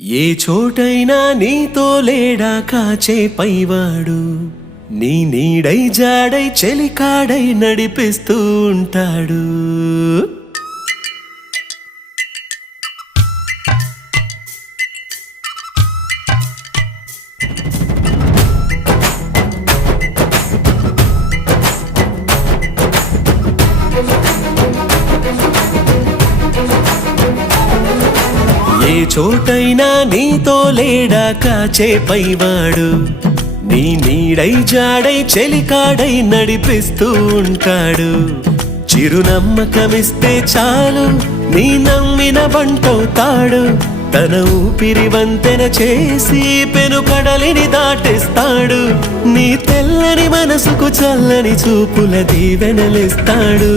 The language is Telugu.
ఏ చోటైనా నీతో లేడా కాచే పైవాడు, నీ నీడై జాడై చెలికాడై నడిపిస్తూ ఉంటాడు. ఏ చోటైనా నీతో లేడా కాచే పైవాడు, నీ నీడై జాడై చెలికాడై నడిపిస్తూ ఉంటాడు. చిరునమ్మకమిస్తే చాలు నీ నమ్మిన బంటవుతాడు. తన ఊపిరి వంతెన చేసి పెను కడలిని దాటేస్తాడు. నీ తెల్లని మనసుకు చల్లని చూపుల దీవెనలిస్తాడు.